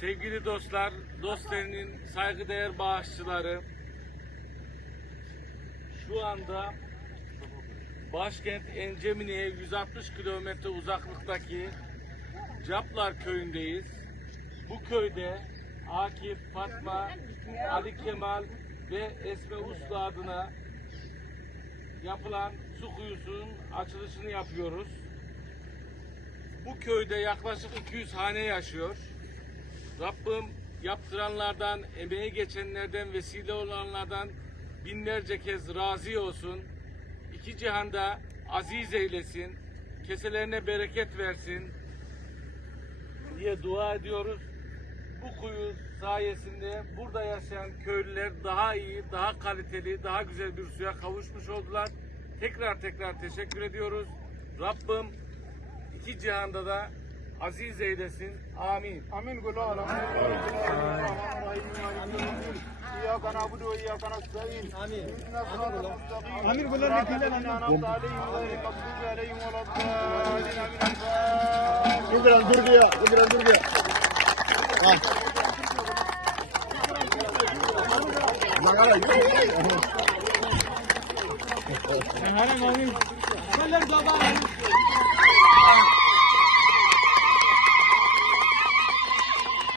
Sevgili dostlar, dostlarının saygıdeğer bağışçıları, şu anda başkent Encemine'ye 160 kilometre uzaklıktaki Caplar köyündeyiz. Bu köyde Akif, Fatma, Ali Kemal ve Esme Uslu adına yapılan su kuyusunun açılışını yapıyoruz. Bu köyde yaklaşık 200 hane yaşıyor. Rabbim yaptıranlardan, emeği geçenlerden, vesile olanlardan binlerce kez razı olsun. İki cihanda aziz eylesin. Keselerine bereket versin diye dua ediyoruz. Bu kuyu sayesinde burada yaşayan köylüler daha iyi, daha kaliteli, daha güzel bir suya kavuşmuş oldular. Tekrar tekrar teşekkür ediyoruz. Rabbim iki cihanda da aziz eylesin. Amin. Amin. Kulu alam. İyyâke nâbudu ve iyyâke nâstâin. Amin. Amin. Kulu alam. Bu biraz dur diye. Bu biraz dur diye. Nagara yürü. Hani mami. Kallar baba.